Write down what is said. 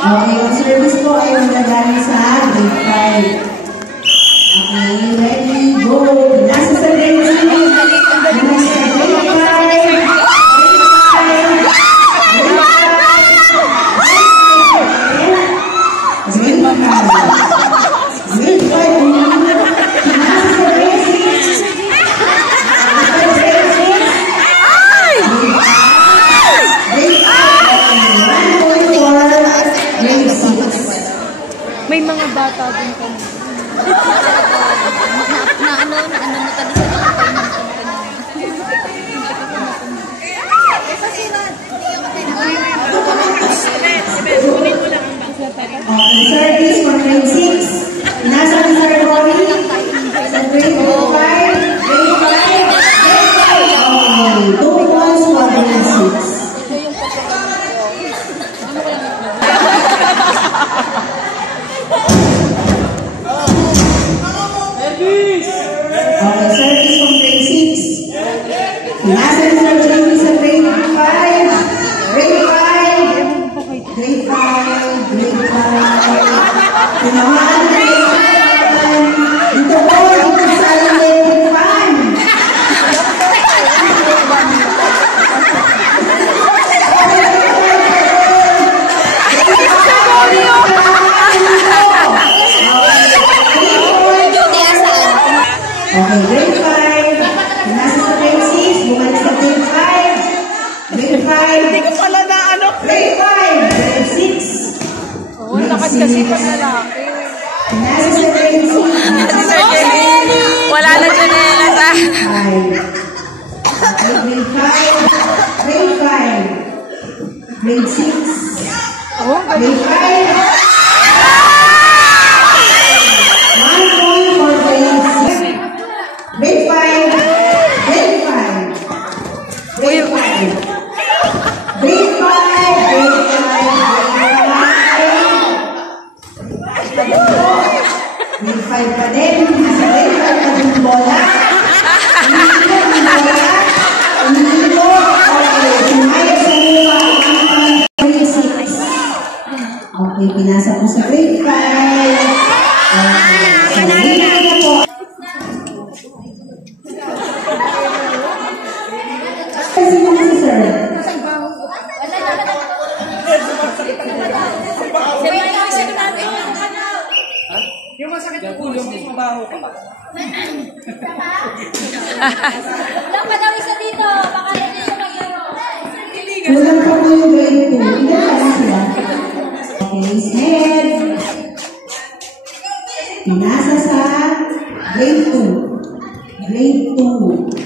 Okay, ang service ko ay magagaling sa grade 5. Okay, ready, go! Nasa sa grade 6. Nasa grade 5. May mga bata din kami. na ano mo tabi sa mga okay, service for grade 6. Nasa ni Sir Rory. Sa grade 5. Grade 5. Okay, 2 points for grade 6. Okay, service from grade 6. Nasa ni Sir Jamie sa grade 5. Grade 5. Grade 5. Grade 5. Tinamaan na grade 5. Dito po, dito sa grade 5. Okay, grade 5. Nasa sa grade 6. Bumalik sa grade 5. Grade 5. Hindi ko pala na ano. Grade 5. Grade 6. Oo, lakas kasi pag lalaki. Nasa sa grade 6. Wala na dyan eh. Grade 5. Grade 5. Grade 6. Grade 5. Grade 5, grade 5, grade 5, grade 5, grade 5, grade 5 pa din. Nasa grade 5 pa din bola. Hindi ko. Okay, sumaya sa mula. Grade 6. Okay, pinasa ko sa grade 5. Okay, so hindi na po. Kasi mo si sir. Yung masakit yung ulo, mas mabaho ka pa. Wala pa daw isa dito. Baka rin yung mag-iro. Kulang pa po yung grade 2. Ilan pa lang sila? Okay, head. Pinasa sa grade 2. Grade 2.